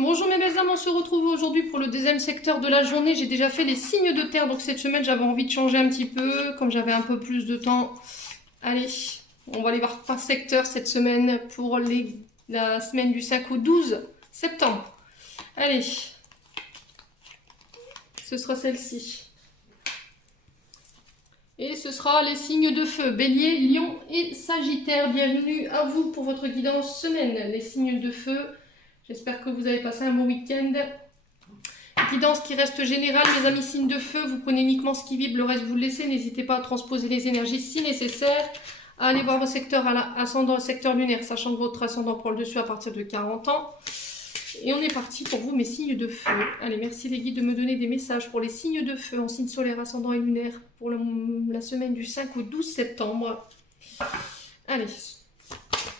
Bonjour mes belles âmes, on se retrouve aujourd'hui pour le deuxième secteur de la journée. J'ai déjà fait les signes de terre, donc cette semaine j'avais envie de changer un petit peu, comme j'avais un peu plus de temps. Allez, on va aller voir par secteur cette semaine pour la semaine du 5 au 12 septembre. Allez, ce sera celle-ci. Et ce sera les signes de feu, Bélier, Lion et Sagittaire. Bienvenue à vous pour votre guidance semaine, les signes de feu. J'espère que vous avez passé un bon week-end. Guidance qui reste générale, mes amis signes de feu. Vous prenez uniquement ce qui vibre, le reste vous le laissez. N'hésitez pas à transposer les énergies si nécessaire. À aller voir vos secteurs ascendant et secteur lunaire, sachant que votre ascendant prend le dessus à partir de 40 ans. Et on est parti pour vous, mes signes de feu. Allez, merci les guides de me donner des messages pour les signes de feu en signe solaire, ascendant et lunaire pour la semaine du 5 au 12 septembre. Allez,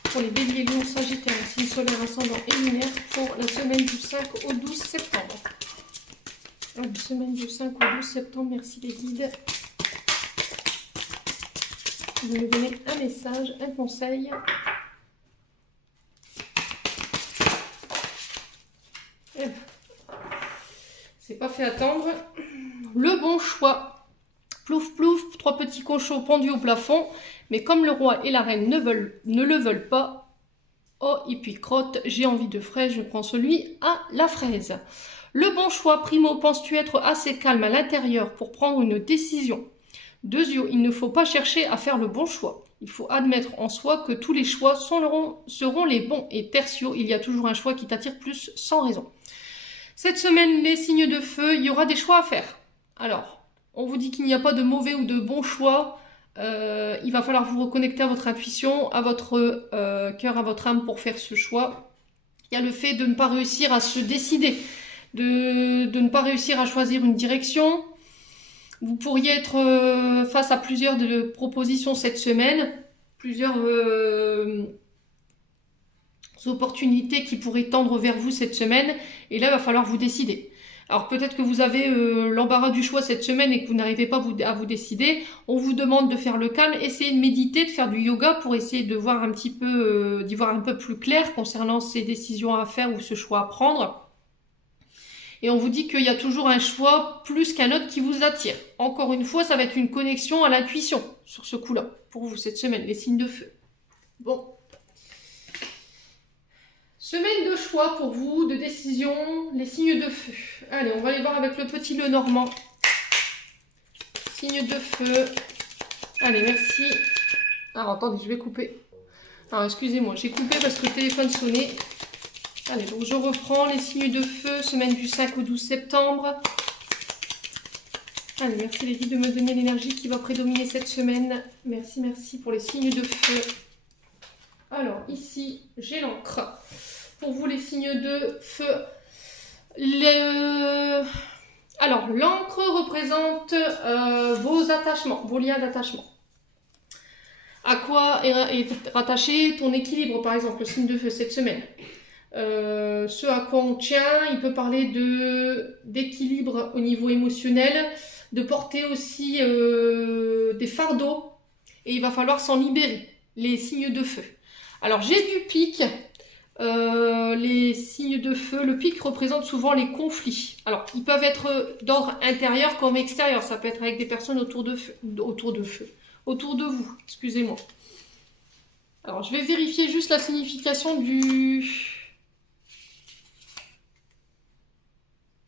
pour les béliers, lions, sagittaires, signe solaire, ascendant et lunaire pour la semaine du 5 au 12 septembre. La semaine du 5 au 12 septembre, merci les guides de me donner un message, un conseil. C'est pas fait attendre. Le bon choix. Plouf plouf, 3 petits cochons pendus au plafond. Mais comme le roi et la reine ne le veulent pas, oh, et puis crotte, j'ai envie de fraise, je prends celui à la fraise. Le bon choix, primo, penses-tu être assez calme à l'intérieur pour prendre une décision? Deuxio, il ne faut pas chercher à faire le bon choix. Il faut admettre en soi que tous les choix seront les bons. Et tertio, il y a toujours un choix qui t'attire plus sans raison. Cette semaine, les signes de feu, il y aura des choix à faire. Alors, on vous dit qu'il n'y a pas de mauvais ou de bon choix. Il va falloir vous reconnecter à votre intuition, à votre cœur, à votre âme pour faire ce choix. Il y a le fait de ne pas réussir à se décider, de ne pas réussir à choisir une direction. Vous pourriez être face à plusieurs propositions cette semaine, plusieurs opportunités qui pourraient tendre vers vous cette semaine. Et là, il va falloir vous décider. Alors peut-être que vous avez l'embarras du choix cette semaine et que vous n'arrivez pas à vous décider. On vous demande de faire le calme, essayez de méditer, de faire du yoga pour essayer de voir un petit peu, d'y voir un peu plus clair concernant ces décisions à faire ou ce choix à prendre. Et on vous dit qu'il y a toujours un choix plus qu'un autre qui vous attire. Encore une fois, ça va être une connexion à l'intuition sur ce coup-là, pour vous cette semaine, les signes de feu. Bon. Semaine de choix pour vous, de décision, les signes de feu. Allez, on va aller voir avec le petit Lenormand. Signes de feu. Allez, merci. Alors, attendez, je vais couper. Alors, excusez-moi, j'ai coupé parce que le téléphone sonnait. Allez, donc je reprends les signes de feu, semaine du 5 au 12 septembre. Allez, merci les guides de me donner l'énergie qui va prédominer cette semaine. Merci, merci pour les signes de feu. Alors, ici, j'ai l'encre. Pour vous, les signes de feu. Alors, l'encre représente vos attachements, vos liens d'attachement. À quoi est rattaché ton équilibre, par exemple, le signe de feu cette semaine? Ce à quoi on tient, il peut parler d'équilibre au niveau émotionnel, de porter aussi des fardeaux, et il va falloir s'en libérer, les signes de feu. Alors j'ai du pic, les signes de feu, le pic représente souvent les conflits. Alors ils peuvent être d'ordre intérieur comme extérieur, ça peut être avec des personnes autour de vous, excusez-moi. Alors je vais vérifier juste la signification du...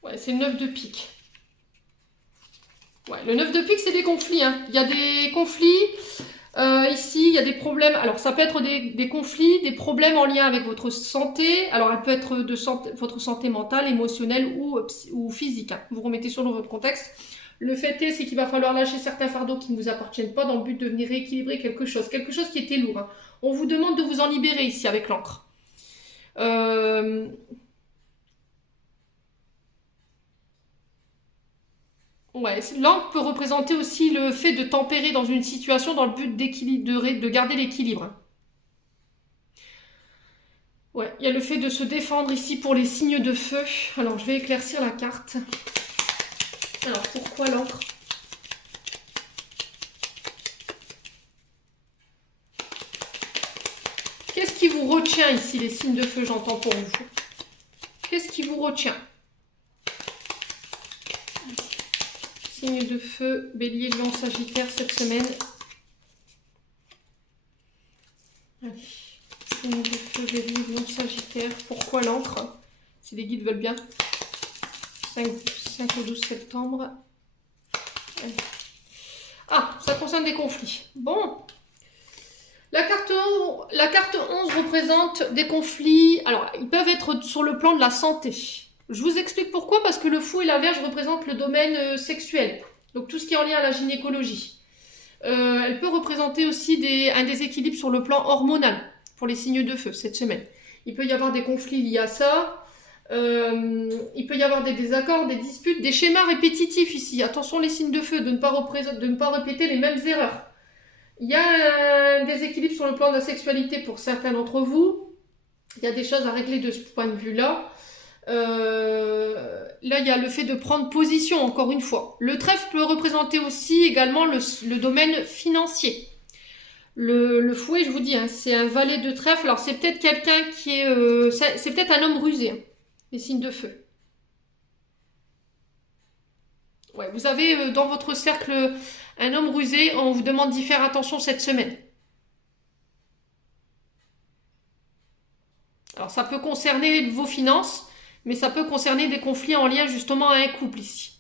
Ouais, c'est le 9 de pique. Ouais, le 9 de pique, c'est des conflits. Hein. Il y a des conflits. Ici, il y a des problèmes. Alors, ça peut être des conflits, des problèmes en lien avec votre santé. Alors, elle peut être votre santé mentale, émotionnelle ou physique. Hein. Vous remettez sur votre contexte. Le fait est, c'est qu'il va falloir lâcher certains fardeaux qui ne vous appartiennent pas dans le but de venir rééquilibrer quelque chose qui était lourd. Hein. On vous demande de vous en libérer ici avec l'encre. Ouais, l'encre peut représenter aussi le fait de tempérer dans une situation dans le but de garder l'équilibre. Ouais, il y a le fait de se défendre ici pour les signes de feu. Alors, je vais éclaircir la carte. Alors, pourquoi l'encre? Qu'est-ce qui vous retient ici, les signes de feu, j'entends pour vous? qu'est-ce qui vous retient? Signe de feu, Bélier, Lion, Sagittaire cette semaine. Allez. Signe de feu, Bélier, Lion, Sagittaire. Pourquoi l'encre? Si les guides veulent bien. 5 au 12 septembre. Allez. Ah, ça concerne des conflits. Bon. La carte 11 représente des conflits. Alors, ils peuvent être sur le plan de la santé. Je vous explique pourquoi. Parce que le fou et la Vierge représentent le domaine sexuel. Donc, tout ce qui est en lien à la gynécologie. Elle peut représenter aussi un déséquilibre sur le plan hormonal pour les signes de feu cette semaine. Il peut y avoir des conflits liés à ça. Il peut y avoir des désaccords, des disputes, des schémas répétitifs ici. Attention les signes de feu, de ne pas répéter les mêmes erreurs. Il y a un déséquilibre sur le plan de la sexualité pour certains d'entre vous. Il y a des choses à régler de ce point de vue-là. Là, il y a le fait de prendre position, encore une fois. Le trèfle peut représenter aussi également le domaine financier. Le fouet, je vous dis, hein, c'est un valet de trèfle. Alors, c'est peut-être quelqu'un qui est... c'est peut-être un homme rusé, hein, les signes de feu. Ouais, vous avez dans votre cercle un homme rusé, on vous demande d'y faire attention cette semaine. Alors, ça peut concerner vos finances, mais ça peut concerner des conflits en lien justement à un couple ici.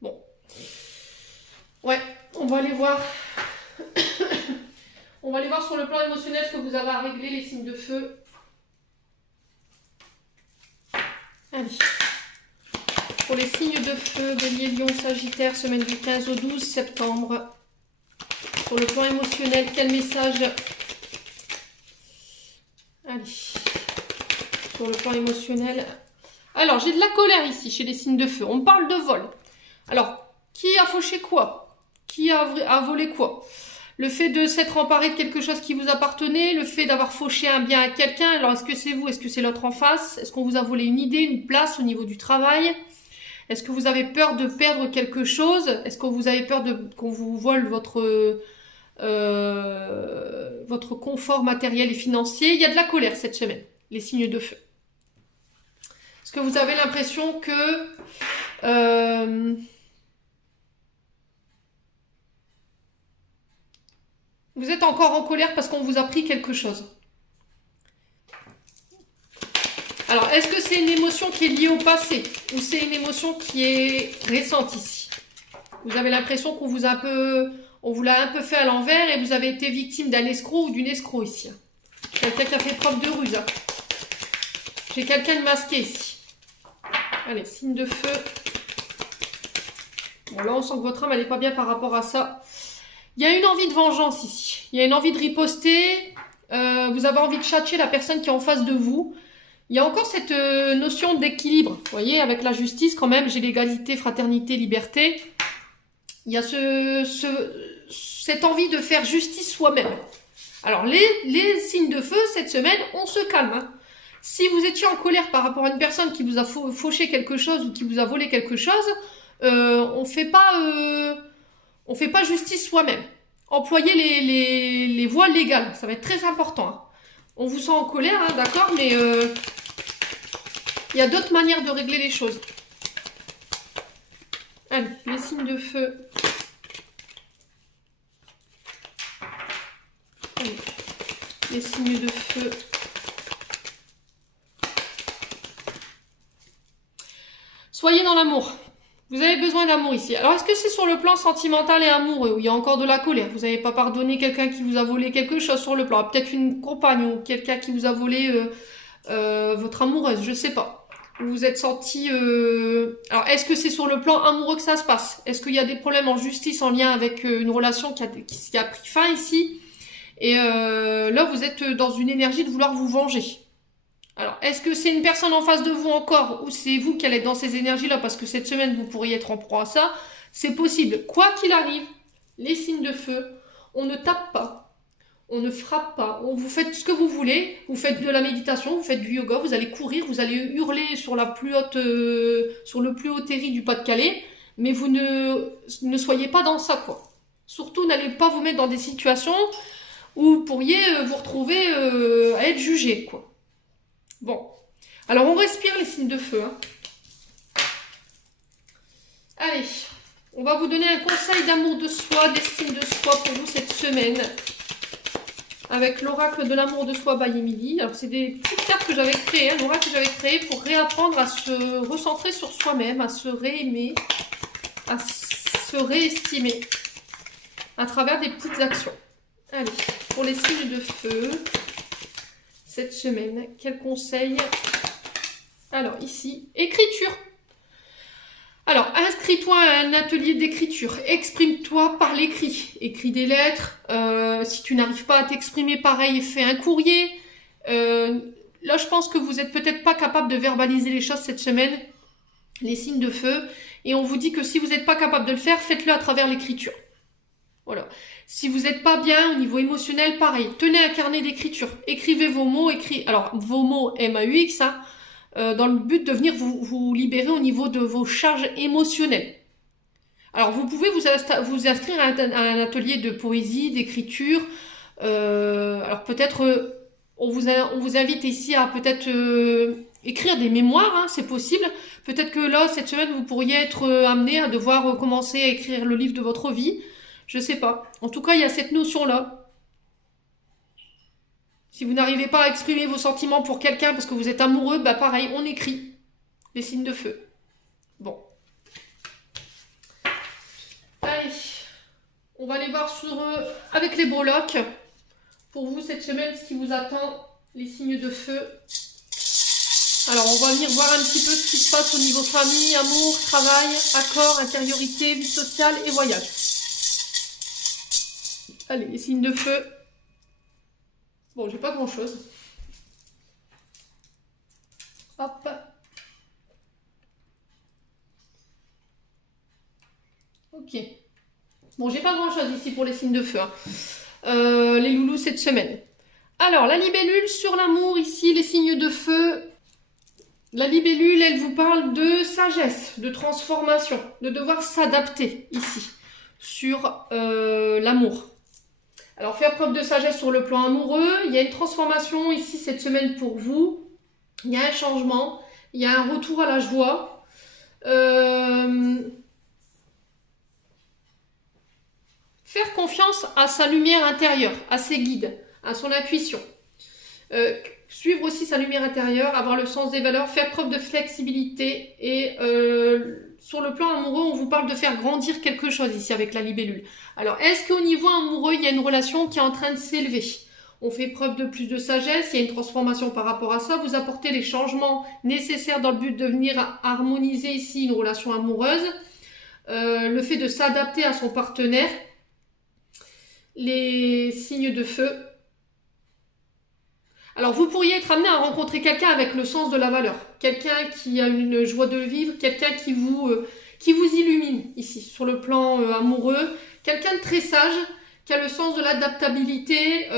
Bon. Ouais, on va aller voir. On va aller voir sur le plan émotionnel ce que vous avez à régler, les signes de feu. Allez. Pour les signes de feu, Bélier, Lion, Sagittaire, semaine du 15 au 12 septembre. Pour le plan émotionnel, quel message? Allez. Sur le plan émotionnel. Alors, j'ai de la colère ici, chez les signes de feu. On parle de vol. Alors, qui a fauché quoi? Qui a volé quoi? Le fait de s'être emparé de quelque chose qui vous appartenait, le fait d'avoir fauché un bien à quelqu'un. Alors, est-ce que c'est vous? Est-ce que c'est l'autre en face? Est-ce qu'on vous a volé une idée, une place au niveau du travail? Est-ce que vous avez peur de perdre quelque chose? Est-ce que vous avez peur qu'on vous vole votre confort matériel et financier? Il y a de la colère cette semaine, les signes de feu. Est-ce que vous avez l'impression que... vous êtes encore en colère parce qu'on vous a pris quelque chose? Alors, est-ce que c'est une émotion qui est liée au passé ou c'est une émotion qui est récente ici? Vous avez l'impression qu'on vous a on vous l'a un peu fait à l'envers et vous avez été victime d'un escroc ou d'une escroc ici. Quelqu'un qui a fait preuve de ruse. Hein. J'ai quelqu'un de masqué ici. Allez, signe de feu. Bon, là, on sent que votre âme, elle n'est pas bien par rapport à ça. Il y a une envie de vengeance ici. Il y a une envie de riposter. Vous avez envie de châtier la personne qui est en face de vous. Il y a encore cette notion d'équilibre. Vous voyez, avec la justice, quand même, j'ai l'égalité, fraternité, liberté. Il y a cette envie de faire justice soi-même. Alors, les signes de feu, cette semaine, on se calme. Hein. Si vous étiez en colère par rapport à une personne qui vous a fauché quelque chose ou qui vous a volé quelque chose, on fait pas justice soi-même. Employez les voies légales, ça va être très important. Hein. On vous sent en colère, hein, d'accord, mais il y a d'autres manières de régler les choses. Allez, les signes de feu. Allez, les signes de feu. Soyez dans l'amour. Vous avez besoin d'amour ici. Alors, est-ce que c'est sur le plan sentimental et amoureux où il y a encore de la colère? Vous n'avez pas pardonné quelqu'un qui vous a volé quelque chose sur le plan. Peut-être une compagne ou quelqu'un qui vous a volé votre amoureuse, je ne sais pas. Vous vous êtes senti... Alors, est-ce que c'est sur le plan amoureux que ça se passe? Est-ce qu'il y a des problèmes en justice en lien avec une relation qui a pris fin ici? Et là, vous êtes dans une énergie de vouloir vous venger. Alors, est-ce que c'est une personne en face de vous encore ou c'est vous qui allez être dans ces énergies-là parce que cette semaine, vous pourriez être en proie à ça? C'est possible. Quoi qu'il arrive, les signes de feu, on ne tape pas, on ne frappe pas, vous faites ce que vous voulez, vous faites de la méditation, vous faites du yoga, vous allez courir, vous allez hurler sur le plus haut terri du Pas-de-Calais, mais vous ne soyez pas dans ça, quoi. Surtout, n'allez pas vous mettre dans des situations où vous pourriez vous retrouver à être jugé, quoi. Bon. Alors, on respire les signes de feu, hein. Allez, on va vous donner un conseil d'amour de soi, d'estime de soi pour vous cette semaine. Avec l'oracle de l'amour de soi by Emily. Alors, c'est des petites cartes que j'avais créées, un oracle que j'avais créé pour réapprendre à se recentrer sur soi-même, à se réaimer, à se réestimer à travers des petites actions. Allez, pour les signes de feu, cette semaine, quel conseil? Alors, ici, écriture. Alors, inscris-toi à un atelier d'écriture. Exprime-toi par l'écrit. Écris des lettres. Si tu n'arrives pas à t'exprimer, pareil, fais un courrier. Là, je pense que vous n'êtes peut-être pas capable de verbaliser les choses cette semaine, les signes de feu. Et on vous dit que si vous n'êtes pas capable de le faire, faites-le à travers l'écriture. Voilà. Si vous n'êtes pas bien au niveau émotionnel, pareil. Tenez un carnet d'écriture. Écrivez vos mots. Alors, vos mots MAUX, hein. Dans le but de venir vous libérer au niveau de vos charges émotionnelles. Alors, vous pouvez vous inscrire à un atelier de poésie, d'écriture. Alors, peut-être, on vous invite ici à peut-être écrire des mémoires, hein, c'est possible. Peut-être que là, cette semaine, vous pourriez être amené à devoir commencer à écrire le livre de votre vie. Je sais pas. En tout cas, il y a cette notion-là. Si vous n'arrivez pas à exprimer vos sentiments pour quelqu'un parce que vous êtes amoureux, bah pareil, on écrit les signes de feu. Bon. Allez, on va aller voir avec les breloques. Pour vous, cette semaine, ce qui vous attend, les signes de feu. Alors, on va venir voir un petit peu ce qui se passe au niveau famille, amour, travail, accord, intériorité, vie sociale et voyage. Allez, les signes de feu. Bon, j'ai pas grand-chose. Hop. Ok. Bon, j'ai pas grand-chose ici pour les signes de feu, hein. Les loulous cette semaine. Alors, la libellule sur l'amour, ici, les signes de feu. La libellule, elle vous parle de sagesse, de transformation, de devoir s'adapter, ici, sur l'amour. Alors, faire preuve de sagesse sur le plan amoureux. Il y a une transformation ici cette semaine pour vous. Il y a un changement. Il y a un retour à la joie. Faire confiance à sa lumière intérieure, à ses guides, à son intuition. Suivre aussi sa lumière intérieure, avoir le sens des valeurs, faire preuve de flexibilité et sur le plan amoureux, on vous parle de faire grandir quelque chose ici avec la libellule. Alors, est-ce qu'au niveau amoureux, il y a une relation qui est en train de s'élever? On fait preuve de plus de sagesse, il y a une transformation par rapport à ça, vous apportez les changements nécessaires dans le but de venir harmoniser ici une relation amoureuse, le fait de s'adapter à son partenaire, les signes de feu. Alors, vous pourriez être amené à rencontrer quelqu'un avec le sens de la valeur. Quelqu'un qui a une joie de vivre, quelqu'un qui vous illumine ici, sur le plan amoureux. Quelqu'un de très sage, qui a le sens de l'adaptabilité.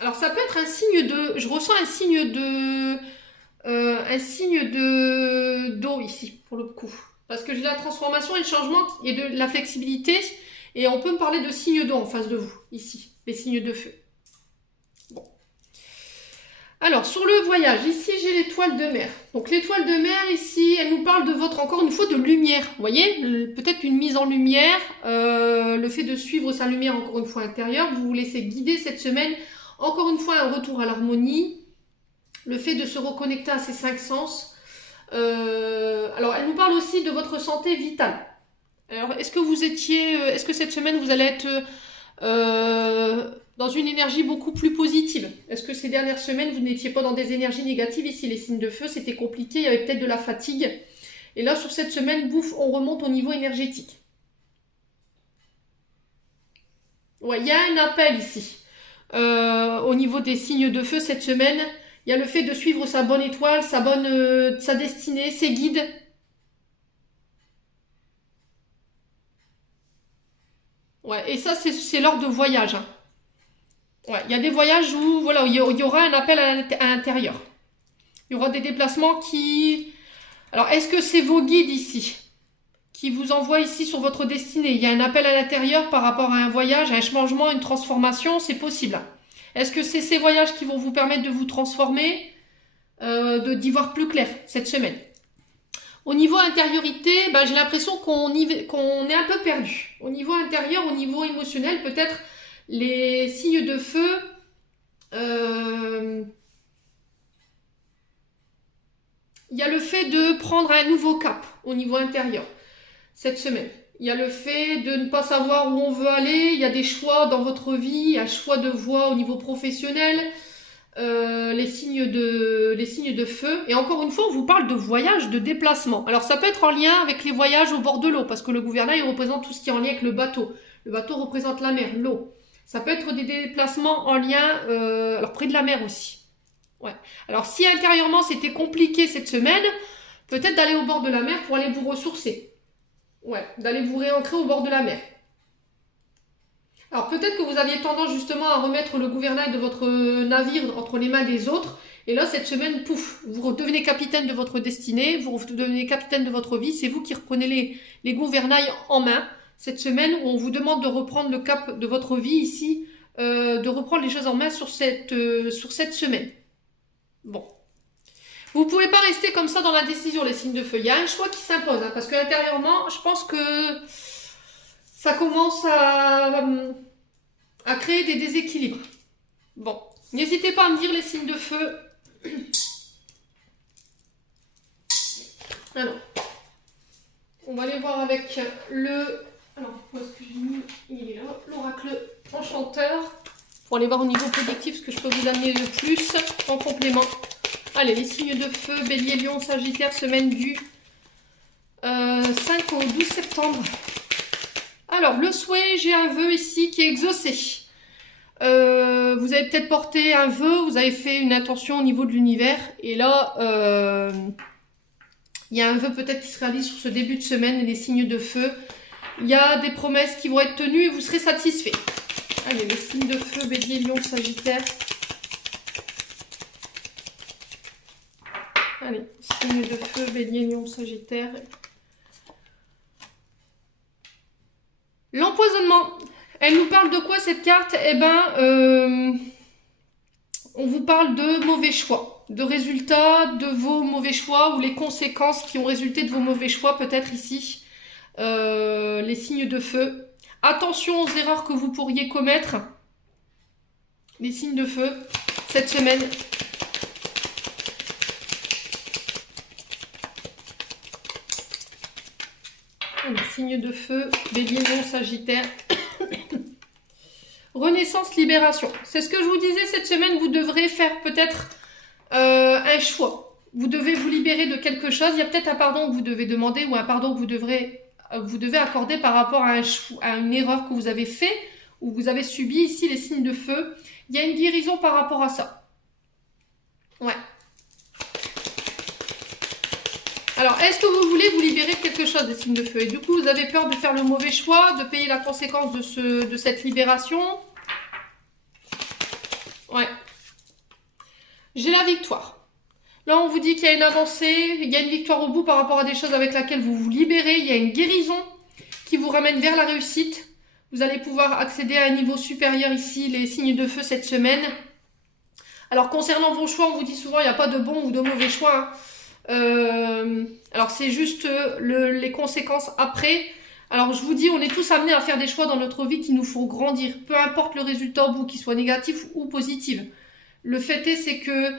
Alors, ça peut être un signe de... Je ressens un signe d'eau ici, pour le coup. Parce que j'ai la transformation et le changement et de la flexibilité. Et on peut me parler de signes d'eau en face de vous, ici, les signes de feu. Alors, sur le voyage, ici, j'ai l'étoile de mer. Donc, l'étoile de mer, ici, elle nous parle de encore une fois, de lumière. Vous voyez, peut-être une mise en lumière, le fait de suivre sa lumière, encore une fois, intérieure. Vous vous laissez guider cette semaine. Encore une fois, un retour à l'harmonie. Le fait de se reconnecter à ses 5 sens. Alors, elle nous parle aussi de votre santé vitale. Alors, est-ce que cette semaine, vous allez être... dans une énergie beaucoup plus positive. Est-ce que ces dernières semaines, vous n'étiez pas dans des énergies négatives? Ici, les signes de feu, c'était compliqué, il y avait peut-être de la fatigue. Et là, sur cette semaine, bouffe, on remonte au niveau énergétique. Ouais, il y a un appel ici. Au niveau des signes de feu, cette semaine, il y a le fait de suivre sa bonne étoile, sa destinée, ses guides. Ouais, et ça, c'est lors de voyage, hein. Ouais, il y a des voyages où voilà, il y aura un appel à l'intérieur. Il y aura des déplacements qui... Alors, est-ce que c'est vos guides ici qui vous envoie ici sur votre destinée. Il y a un appel à l'intérieur par rapport à un voyage, à un changement, une transformation, c'est possible. Est-ce que c'est ces voyages qui vont vous permettre de vous transformer, d'y voir plus clair cette semaine? Au niveau intériorité, ben, j'ai l'impression qu'on est un peu perdu. Au niveau intérieur, au niveau émotionnel, peut-être les signes de feu, il y a le fait de prendre un nouveau cap au niveau intérieur cette semaine. Il y a le fait de ne pas savoir où on veut aller, il y a des choix dans votre vie, un choix de voie au niveau professionnel, les signes de feu. Et encore une fois, on vous parle de voyage, de déplacement. Alors ça peut être en lien avec les voyages au bord de l'eau, parce que le gouvernail représente tout ce qui est en lien avec le bateau. Le bateau représente la mer, l'eau. Ça peut être des déplacements en lien, alors près de la mer aussi. Ouais. Alors si intérieurement c'était compliqué cette semaine, peut-être d'aller au bord de la mer pour aller vous ressourcer. Ouais, d'aller vous réancrer au bord de la mer. Alors peut-être que vous aviez tendance justement à remettre le gouvernail de votre navire entre les mains des autres. Et là, cette semaine, pouf, vous redevenez capitaine de votre destinée, vous redevenez capitaine de votre vie. C'est vous qui reprenez les gouvernails en main. Cette semaine où on vous demande de reprendre le cap de votre vie ici, de reprendre les choses en main sur cette semaine. Bon. Vous ne pouvez pas rester comme ça dans la décision, les signes de feu. Il y a un choix qui s'impose, hein, parce que intérieurement, je pense que ça commence à créer des déséquilibres. Bon, n'hésitez pas à me dire les signes de feu. Alors, on va aller voir avec le... Alors, où est-ce que j'ai mis? Il est là, l'oracle enchanteur. Pour aller voir au niveau prédictif ce que je peux vous amener de plus en complément. Allez, les signes de feu, Bélier, Lion, Sagittaire, semaine du 5 au 12 septembre. Alors, le souhait, j'ai un vœu ici qui est exaucé. Vous avez peut-être porté un vœu, vous avez fait une intention au niveau de l'univers. Et là, il y a un vœu peut-être qui se réalise sur ce début de semaine, les signes de feu. Il y a des promesses qui vont être tenues et vous serez satisfait. Allez, les signes de feu, Bélier, Lion, Sagittaire. Allez, signe de feu, Bélier, Lion, Sagittaire. L'empoisonnement. Elle nous parle de quoi cette carte? Eh ben, on vous parle de mauvais choix, de résultats de vos mauvais choix ou les conséquences qui ont résulté de vos mauvais choix, peut-être ici. Les signes de feu. Attention aux erreurs que vous pourriez commettre. Les signes de feu cette semaine. Les signes de feu, Bélier, Lion, Sagittaire. Renaissance, libération. C'est ce que je vous disais cette semaine, vous devrez faire peut-être un choix. Vous devez vous libérer de quelque chose. Il y a peut-être un pardon que vous devez demander ou un pardon que vous devez accorder par rapport à une erreur que vous avez fait ou vous avez subi ici les signes de feu. Il y a une guérison par rapport à ça. Ouais. Alors, est-ce que vous voulez vous libérer de quelque chose des signes de feu? Et du coup, vous avez peur de faire le mauvais choix, de payer la conséquence de cette libération? Ouais. J'ai la victoire. Là, on vous dit qu'il y a une avancée, il y a une victoire au bout par rapport à des choses avec lesquelles vous vous libérez. Il y a une guérison qui vous ramène vers la réussite. Vous allez pouvoir accéder à un niveau supérieur ici, les signes de feu cette semaine. Alors, concernant vos choix, on vous dit souvent il n'y a pas de bon ou de mauvais choix, hein. Alors c'est juste les conséquences après. Alors je vous dis, on est tous amenés à faire des choix dans notre vie qui nous font grandir, peu importe le résultat au bout, qu'il soit négatif ou positif. Le fait est, c'est que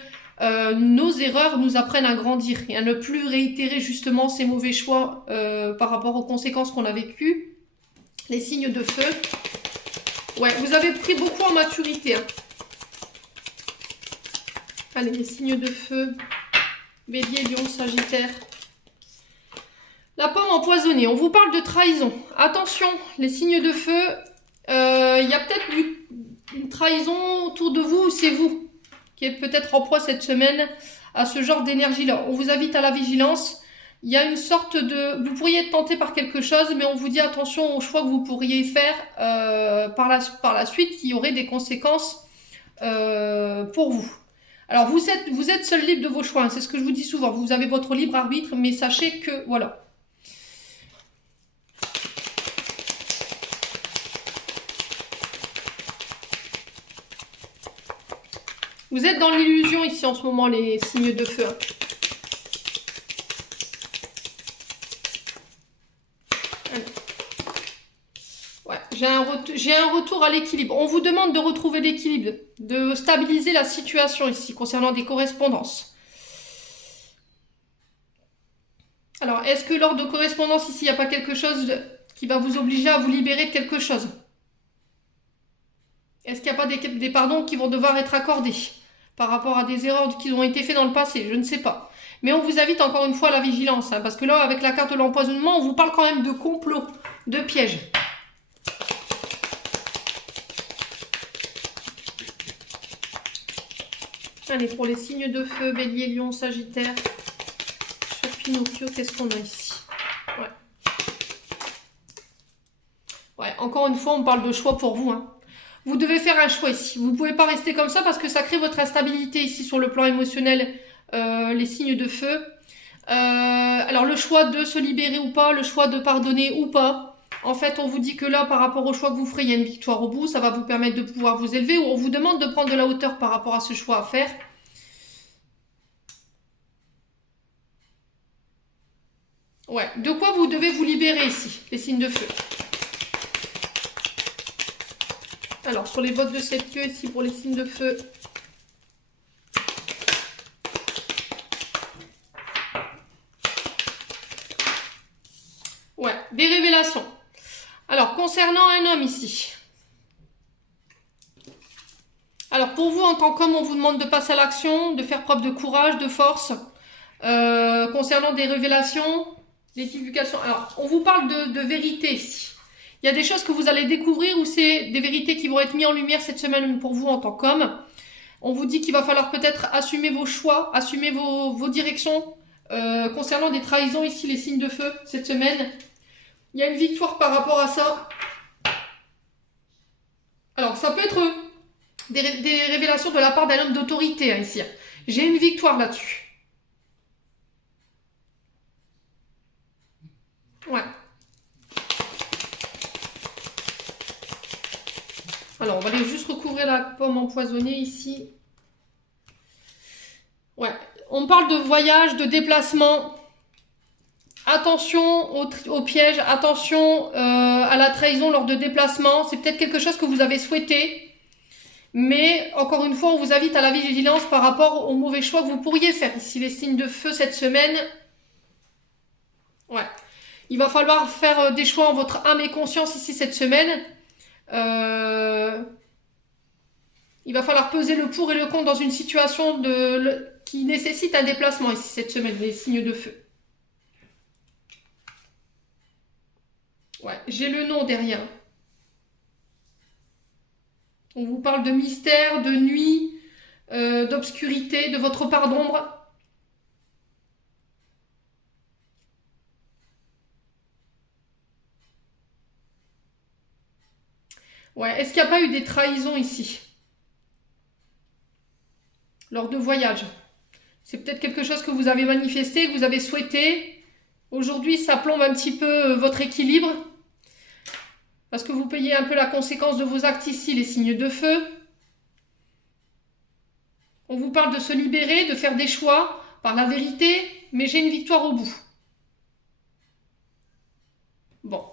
nos erreurs nous apprennent à grandir et à ne plus réitérer justement ces mauvais choix par rapport aux conséquences qu'on a vécues. Les signes de feu. Ouais, vous avez pris beaucoup en maturité, hein. Allez, les signes de feu. Bélier, Lion, Sagittaire. La pomme empoisonnée. On vous parle de trahison. Attention, les signes de feu. Il y a peut-être une trahison autour de vous ou c'est vous qui êtes peut-être en proie cette semaine à ce genre d'énergie-là. On vous invite à la vigilance. Il y a une sorte de... Vous pourriez être tenté par quelque chose, mais on vous dit attention aux choix que vous pourriez faire par la suite qui auraient des conséquences pour vous. Alors, vous êtes seul libre de vos choix, hein, c'est ce que je vous dis souvent. Vous avez votre libre arbitre, mais sachez que, voilà. Vous êtes dans l'illusion ici en ce moment, les signes de feu. Hein. Ouais, j'ai un retour à l'équilibre. On vous demande de retrouver l'équilibre, de stabiliser la situation ici concernant des correspondances. Alors, est-ce que lors de correspondance ici, il n'y a pas quelque chose qui va vous obliger à vous libérer de quelque chose? Est-ce qu'il n'y a pas des pardons qui vont devoir être accordés par rapport à des erreurs qui ont été faites dans le passé? Je ne sais pas. Mais on vous invite encore une fois à la vigilance, hein, parce que là, avec la carte de l'empoisonnement, on vous parle quand même de complot, de piège. Allez, pour les signes de feu, Bélier, Lion, Sagittaire, sur Pinocchio, qu'est-ce qu'on a ici? Ouais, encore une fois, on parle de choix pour vous. Hein. Vous devez faire un choix ici. Vous ne pouvez pas rester comme ça parce que ça crée votre instabilité ici sur le plan émotionnel, les signes de feu. Alors, le choix de se libérer ou pas, le choix de pardonner ou pas. En fait, on vous dit que là, par rapport au choix que vous ferez, il y a une victoire au bout. Ça va vous permettre de pouvoir vous élever. Ou on vous demande de prendre de la hauteur par rapport à ce choix à faire. Ouais, de quoi vous devez vous libérer ici, les signes de feu. Alors, sur les bottes de 7 queues, ici, pour les signes de feu. Ouais, des révélations. Alors, concernant un homme ici. Alors, pour vous, en tant qu'homme, on vous demande de passer à l'action, de faire preuve de courage, de force. Concernant des révélations, des divulgations. Alors, on vous parle de vérité ici. Il y a des choses que vous allez découvrir ou c'est des vérités qui vont être mises en lumière cette semaine pour vous en tant qu'homme. On vous dit qu'il va falloir peut-être assumer vos choix, assumer vos directions. Concernant des trahisons ici, les signes de feu, cette semaine. Il y a une victoire par rapport à ça. Alors, ça peut être des révélations de la part d'un homme d'autorité hein, ici. J'ai une victoire là-dessus. Ouais. Alors, on va aller juste recouvrir la pomme empoisonnée ici. Ouais. On parle de voyage, de déplacement. Attention au piège, attention à la trahison lors de déplacement. C'est peut-être quelque chose que vous avez souhaité. Mais, encore une fois, on vous invite à la vigilance par rapport aux mauvais choix que vous pourriez faire. Ici, les signes de feu cette semaine. Ouais. Il va falloir faire des choix en votre âme et conscience ici cette semaine. Il va falloir peser le pour et le contre dans une situation qui nécessite un déplacement ici cette semaine, les signes de feu. Ouais, j'ai le nom derrière. On vous parle de mystère, de nuit, d'obscurité, de votre part d'ombre. Ouais, est-ce qu'il n'y a pas eu des trahisons ici? Lors de voyages. C'est peut-être quelque chose que vous avez manifesté, que vous avez souhaité. Aujourd'hui, ça plombe un petit peu votre équilibre. Parce que vous payez un peu la conséquence de vos actes ici, les signes de feu. On vous parle de se libérer, de faire des choix par la vérité, mais j'ai une victoire au bout. Bon.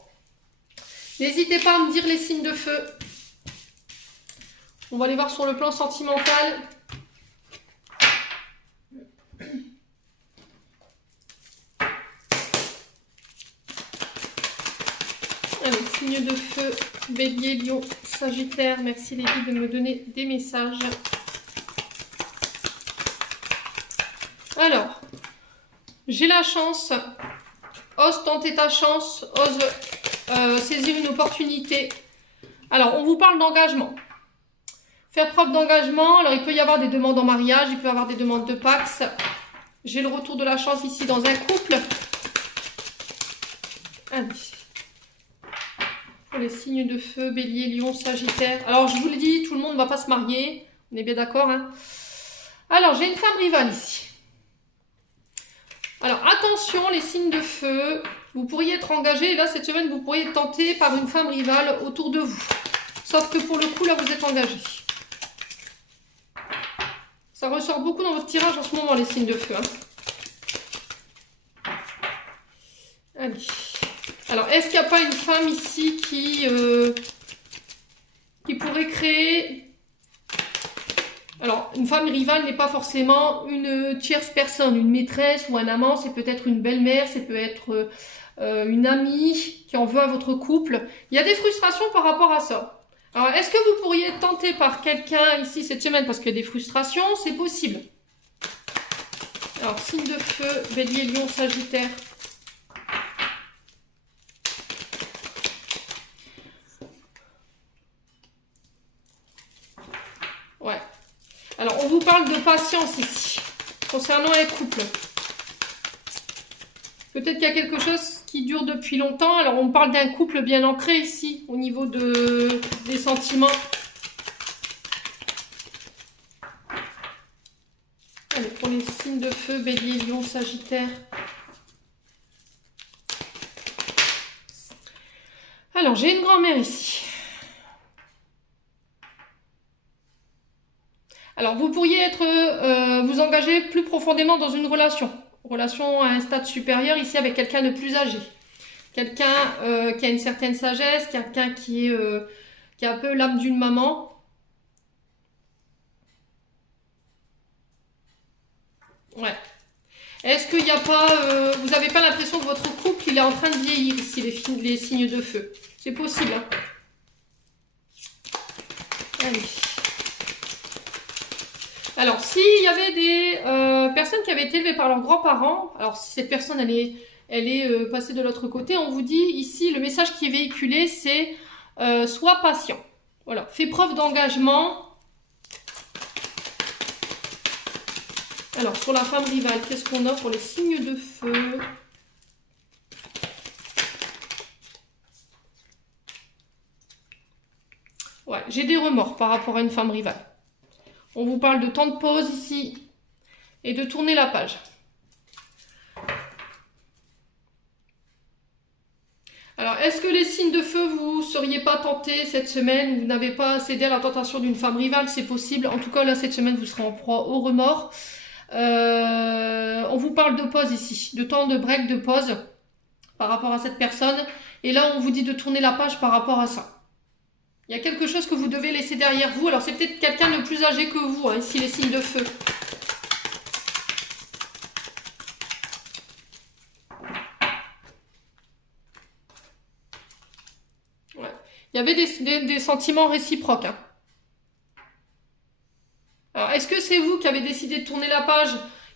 N'hésitez pas à me dire les signes de feu. On va aller voir sur le plan sentimental. Allez, signe de feu, Bélier, Lion, Sagittaire. Merci les filles de me donner des messages. Alors, j'ai la chance. Ose tenter ta chance. Ose saisir une opportunité. Alors, on vous parle d'engagement. Faire preuve d'engagement. Alors, il peut y avoir des demandes en mariage. Il peut y avoir des demandes de Pax. J'ai le retour de la chance ici dans un couple. Allez. Pour les signes de feu, Bélier, Lion, Sagittaire. Alors, je vous le dis, tout le monde ne va pas se marier. On est bien d'accord, hein? Alors, j'ai une femme rivale ici. Alors, attention, les signes de feu. Vous pourriez être engagé. Et là, cette semaine, vous pourriez être tenté par une femme rivale autour de vous. Sauf que pour le coup, là, vous êtes engagé. Ça ressort beaucoup dans votre tirage en ce moment, les signes de feu. Hein. Allez. Alors, est-ce qu'il n'y a pas une femme ici qui pourrait créer... Alors, une femme rivale n'est pas forcément une tierce personne, une maîtresse ou un amant, c'est peut-être une belle-mère, c'est peut-être une amie qui en veut à votre couple. Il y a des frustrations par rapport à ça. Alors, est-ce que vous pourriez être tenté par quelqu'un ici cette semaine parce qu'il y a des frustrations? C'est possible. Alors, signe de feu, Bélier, Lion, Sagittaire. Ouais. Alors, on vous parle de patience ici, concernant les couples. Peut-être qu'il y a quelque chose qui dure depuis longtemps. Alors, on parle d'un couple bien ancré ici, au niveau des sentiments. Allez, pour les signes de feu, Bélier, Lion, Sagittaire. Alors, j'ai une grand-mère ici. Alors, vous pourriez vous engager plus profondément dans une relation à un stade supérieur ici avec quelqu'un de plus âgé. Quelqu'un qui a une certaine sagesse, quelqu'un qui a un peu l'âme d'une maman. Ouais. Est-ce qu'il n'y a pas... vous n'avez pas l'impression que votre couple, il est en train de vieillir ici, les signes de feu? C'est possible, hein. Allez. Alors, s'il y avait des personnes qui avaient été élevées par leurs grands-parents, alors si cette personne, elle est passée de l'autre côté, on vous dit ici, le message qui est véhiculé, c'est sois patient. Voilà, fais preuve d'engagement. Alors, sur la femme rivale, qu'est-ce qu'on a pour les signes de feu? Ouais, j'ai des remords par rapport à une femme rivale. On vous parle de temps de pause ici et de tourner la page. Alors, est-ce que les signes de feu, vous ne seriez pas tentés cette semaine? Vous n'avez pas cédé à la tentation d'une femme rivale? C'est possible. En tout cas, là, cette semaine, vous serez en proie au remords. On vous parle de pause ici, de temps de break, de pause par rapport à cette personne. Et là, on vous dit de tourner la page par rapport à ça. Il y a quelque chose que vous devez laisser derrière vous. Alors, c'est peut-être quelqu'un de plus âgé que vous, hein, ici, les signes de feu. Ouais. Il y avait des sentiments réciproques. Hein. Alors, est-ce que c'est vous qui avez décidé de tourner la page?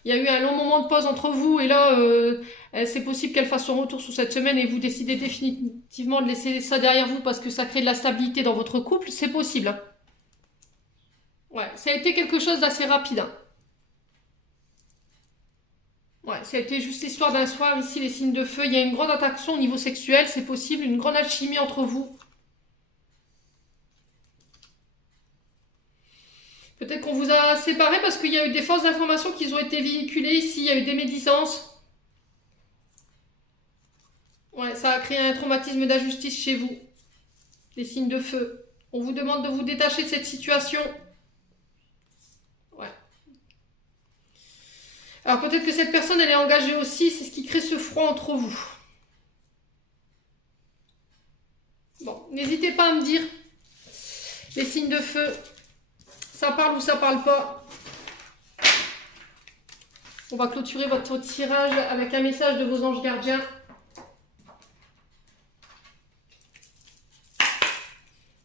Il y a eu un long moment de pause entre vous et là, c'est possible qu'elle fasse son retour sous cette semaine et vous décidez définitivement de laisser ça derrière vous parce que ça crée de la stabilité dans votre couple. C'est possible. Hein. Ouais, ça a été quelque chose d'assez rapide. Hein. Ouais, ça a été juste l'histoire d'un soir. Ici, les signes de feu, il y a une grande attraction au niveau sexuel, c'est possible, une grande alchimie entre vous. Peut-être qu'on vous a séparés parce qu'il y a eu des fausses informations qui ont été véhiculées ici, il y a eu des médisances. Ouais, ça a créé un traumatisme d'injustice chez vous. Les signes de feu. On vous demande de vous détacher de cette situation. Ouais. Alors peut-être que cette personne, elle est engagée aussi, c'est ce qui crée ce froid entre vous. Bon, n'hésitez pas à me dire les signes de feu. Ça parle ou ça parle pas. On va clôturer votre tirage avec un message de vos anges gardiens.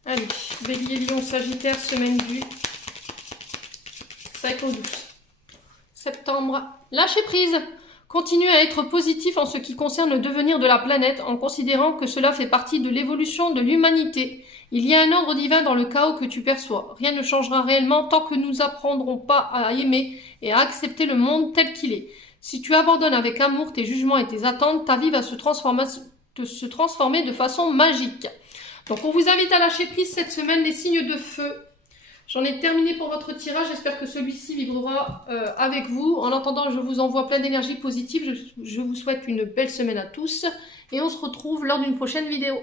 Allez, Bélier, Lion, Sagittaire, semaine du 5 au 12 septembre. Lâchez prise. Continuez à être positif en ce qui concerne le devenir de la planète en considérant que cela fait partie de l'évolution de l'humanité. Il y a un ordre divin dans le chaos que tu perçois. Rien ne changera réellement tant que nous apprendrons pas à aimer et à accepter le monde tel qu'il est. Si tu abandonnes avec amour tes jugements et tes attentes, ta vie va se transformer de façon magique. Donc on vous invite à lâcher prise cette semaine, les signes de feu. J'en ai terminé pour votre tirage, j'espère que celui-ci vibrera avec vous. En attendant, je vous envoie plein d'énergie positive. Je vous souhaite une belle semaine à tous et on se retrouve lors d'une prochaine vidéo.